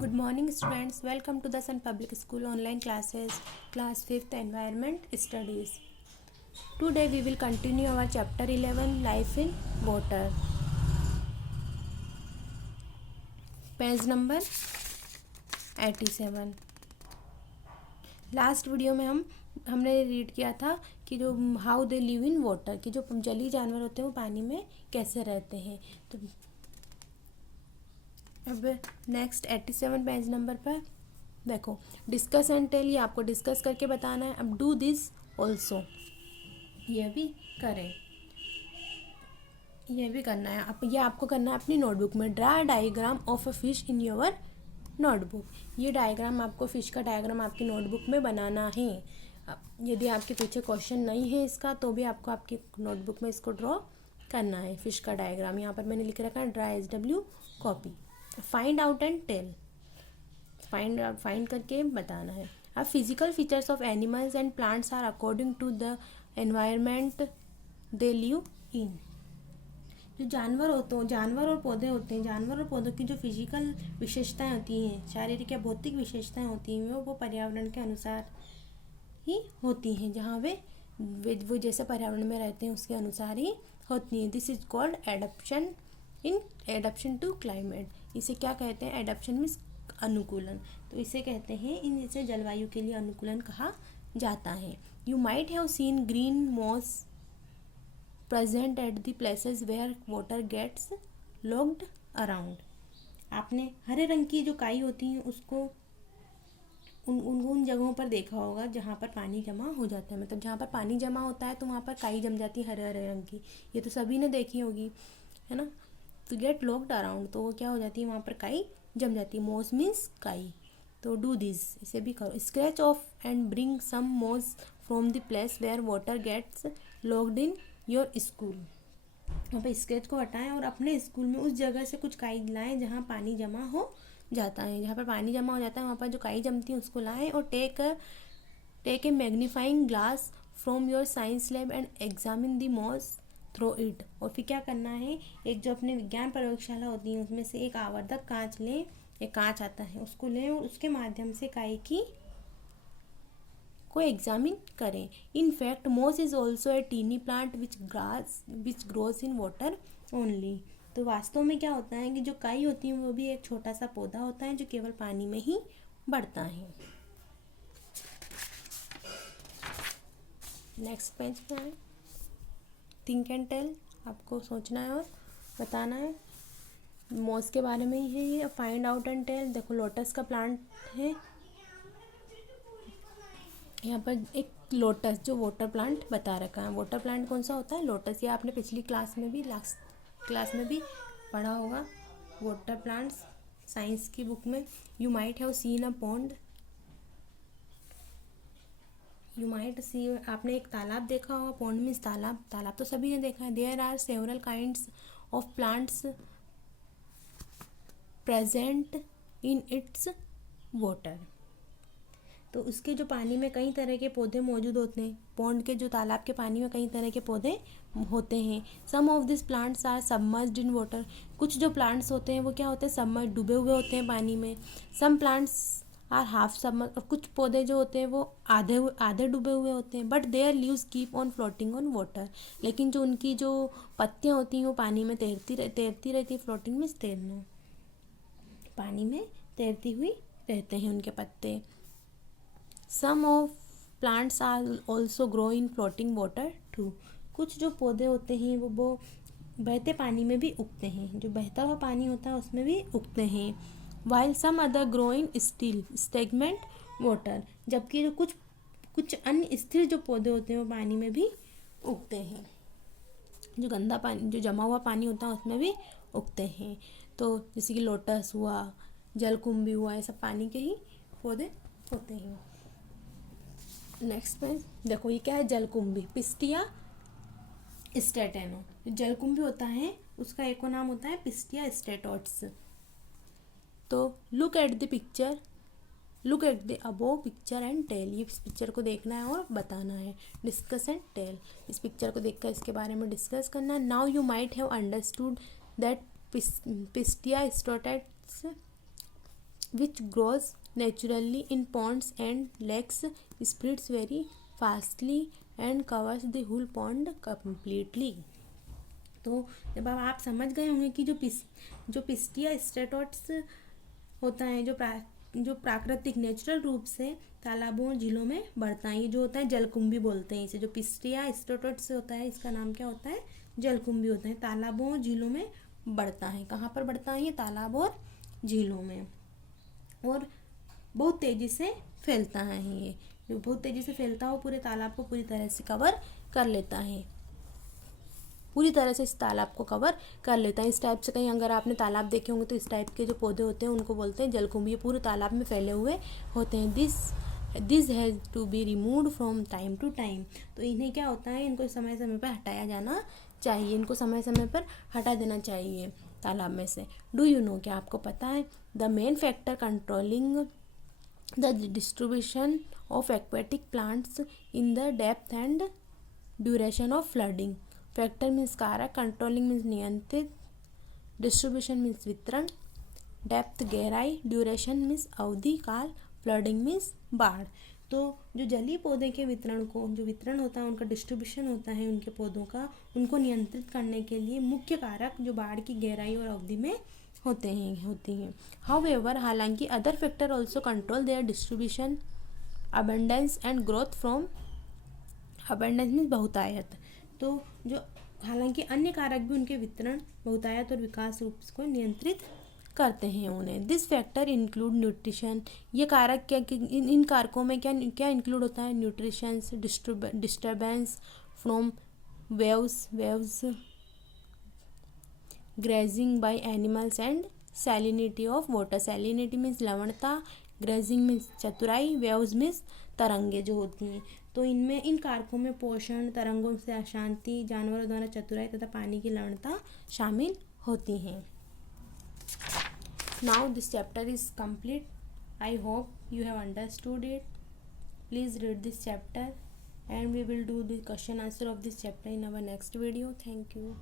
Good morning students, welcome to the Sun Public School online classes, class 5th environment studies. Today we will continue our chapter 11 life in water. Page number 87. Last video में हमने read किया था कि जो how they live in water, कि जो जलीय जानवर होते हैं वो पानी में कैसे रहते हैं। तो अब नेक्स्ट 87 पेज नंबर पर देखो, डिस्कस एंड टेल, ये आपको डिस्कस करके बताना है। अब डू दिस ऑल्सो, ये भी करें, ये भी करना है। अब ये आपको करना है अपनी नोटबुक में। Draw diagram of a fish in your notebook, ये डायग्राम आपको, फिश का डायग्राम आपकी नोटबुक में बनाना है। यदि आपके पीछे क्वेश्चन नहीं है इसका तो भी आपको आपकी नोटबुक में इसको ड्रॉ करना है, फिश का डायग्राम। यहाँ पर मैंने लिख रखा है draw SW copy. Find out and tell, find करके बताना है। अब physical features of animals and plants are according to the environment they live in. जो जानवर और पौधे होते हैं, जानवर और पौधों की जो फिजिकल विशेषताएं होती हैं, शारीरिक या भौतिक विशेषताएं होती हैं, वो पर्यावरण के अनुसार ही होती हैं। जहाँ वो जैसे पर्यावरण में रहते हैं उसके अनुसार ही होती हैं। This is called adaptation to climate. इसे क्या कहते हैं? एडप्शन मीन्स अनुकूलन। तो इसे कहते हैं, इसे जलवायु के लिए अनुकूलन कहा जाता है। You might have seen green moss present at the places where water gets locked around. आपने हरे रंग की जो काई होती हैं उसको उन जगहों पर देखा होगा जहाँ पर पानी जमा हो जाता है। मतलब जहाँ पर पानी जमा होता है तो वहाँ पर काई जम जाती है हरे हरे रंग की। ये तो सभी ने देखी होगी, है ना। तो गेट लॉक्ड अराउंड, तो वो क्या हो जाती है, वहाँ पर काई जम जाती है। मॉस मीन्स काई। तो डू दिस, इसे भी करो। Scratch off and bring some moss from the place where water gets locked in your school. वहाँ पर स्क्रैच को हटाएं और अपने स्कूल में उस जगह से कुछ काई लाएं जहाँ पानी जमा हो जाता है। जहाँ पर पानी जमा हो जाता है वहाँ पर जो काई जमती है उसको लाएं और take a magnifying glass from your science lab and examine the moss through it. और फिर क्या करना है, एक जो अपने विज्ञान प्रयोगशाला होती है उसमें से एक आवर्धक कांच लें, एक कांच आता है उसको लें और उसके माध्यम से काई की को एग्जामिन करें। In fact moss is also a tiny plant which grows in water only. तो वास्तव में क्या होता है कि जो काई होती है वो भी एक छोटा सा पौधा होता है जो केवल पानी में ही बढ़ता है। नेक्स्ट पेज पे है थिंक एंड टेल, आपको सोचना है और बताना है। मॉस के बारे में ही है ये। फाइंड आउट एंड टेल, देखो लोटस का प्लांट है यहाँ पर, एक लोटस जो वाटर प्लांट बता रखा है। वाटर प्लांट कौन सा होता है? लोटस। ये आपने पिछली क्लास में भी, लास्ट क्लास में भी पढ़ा होगा, वाटर प्लांट्स साइंस की बुक में। You might have seen a pond, you might see, आपने एक तालाब देखा होगा। पॉन्ड मीन्स तालाब, तालाब तो सभी ने देखा है। There are several kinds of plants present in its water. तो उसके जो पानी में कई तरह के पौधे मौजूद होते हैं। पॉन्ड के जो तालाब के पानी में कई तरह के पौधे होते हैं। Some of this plants are submerged in water, कुछ जो प्लांट्स होते हैं वो क्या होते हैं, सबमर्ज, डूबे हुए होते हैं पानी में। Some plants are half submerge, और कुछ पौधे जो होते हैं वो आधे डूबे हुए होते हैं। But there leaves keep on floating on water, लेकिन जो उनकी जो पत्तियाँ होती हैं वो पानी में तैरती रहती है। फ्लोटिंग मीन्स तैरना, पानी में तैरती हुई रहते हैं उनके पत्ते। Some of plants are also grow in floating water too, कुछ जो पौधे होते हैं वो बहते पानी में भी उगते हैं। जो बहता हुआ पानी होता है उसमें भी उगते हैं। While some other grow in still stagnant water, जबकि जो कुछ अन्य स्थिर जो पौधे होते हैं वो पानी में भी उगते हैं। जो गंदा पानी, जो जमा हुआ पानी होता है उसमें भी उगते हैं। तो जैसे कि लोटस हुआ, जलकुंभी हुआ, ये सब पानी के ही पौधे होते हैं। नेक्स्ट पेज देखो, ये क्या है, जलकुंभी, पिस्टिया स्टेटेनो। जलकुंभी होता है उसका एक और नाम होता है पिस्टिया स्टेटोट्स। तो look at the picture, look at the above picture and tell, ये इस पिक्चर को देखना है और बताना है। डिस्कस एंड टेल, इस पिक्चर को देखकर इसके बारे में डिस्कस करना है। Now you might have understood that Pistia stratiotes which grows naturally in ponds and lakes, spreads very fastly and covers the whole pond completely. तो जब अब आप समझ गए होंगे कि जो पिस्टिया स्ट्रेटोट्स होता है, जो प्राकृतिक नेचुरल रूप से तालाबों और झीलों में बढ़ता है, ये जो होता है जलकुंभी बोलते हैं इसे। जो पिस्टिया स्ट्रेटोट्स होता है इसका नाम क्या होता है, जलकुंभी होता है। तालाबों और झीलों में बढ़ता है। कहाँ पर बढ़ता है ये, तालाब और झीलों में। और बहुत तेज़ी से फैलता है ये, जो बहुत तेज़ी से फैलता है वो पूरे तालाब को पूरी तरह से कवर कर लेता है, पूरी तरह से इस तालाब को कवर कर लेता है। इस टाइप से कहीं अगर आपने तालाब देखे होंगे तो इस टाइप के जो पौधे होते हैं उनको बोलते हैं जलकुंभी। ये पूरे तालाब में फैले हुए होते हैं। This has to be removed from time to time. तो इन्हें क्या होता है, इनको समय समय पर हटाया जाना चाहिए, इनको समय समय पर हटा देना चाहिए तालाब में से। डू यू नो, क्या आपको पता है, the main factor controlling the distribution of aquatic plants in the depth and duration of flooding. Factor means कारक, कंट्रोलिंग मीन्स नियंत्रित, डिस्ट्रीब्यूशन मीन्स वितरण, डेप्थ गहराई, ड्यूरेशन मीन्स अवधि काल, फ्लडिंग मीन्स बाढ़। तो जो जलीय पौधे के वितरण को, जो वितरण होता है उनका डिस्ट्रीब्यूशन होता है उनके पौधों का, उनको नियंत्रित करने के लिए मुख्य कारक जो बाढ़ की गहराई और अवधि में होती हैं। हाउएवर, हालांकि other factor also control their distribution, abundance and growth from, abundance means बहुतायत। तो जो हालांकि अन्य कारक भी उनके वितरण, बहुतायत और विकास रूप को नियंत्रित करते हैं उन्हें। दिस फैक्टर इंक्लूड न्यूट्रिशन, ये कारक क्या, इन कारकों में क्या क्या इंक्लूड होता है, nutrition, disturbance from waves, grazing by animals and salinity of water. Salinity means लवणता, ग्रेजिंग मीन्स चतुराई, वेव्स मीन्स तरंगे जो होती हैं। तो इनमें इन कारकों में पोषण, तरंगों से अशांति, जानवरों द्वारा चतुराई तथा पानी की लवणता शामिल होती हैं। Now this chapter is complete. I hope you have understood it. Please read this chapter and we will do the question answer of this chapter in our next video. Thank you.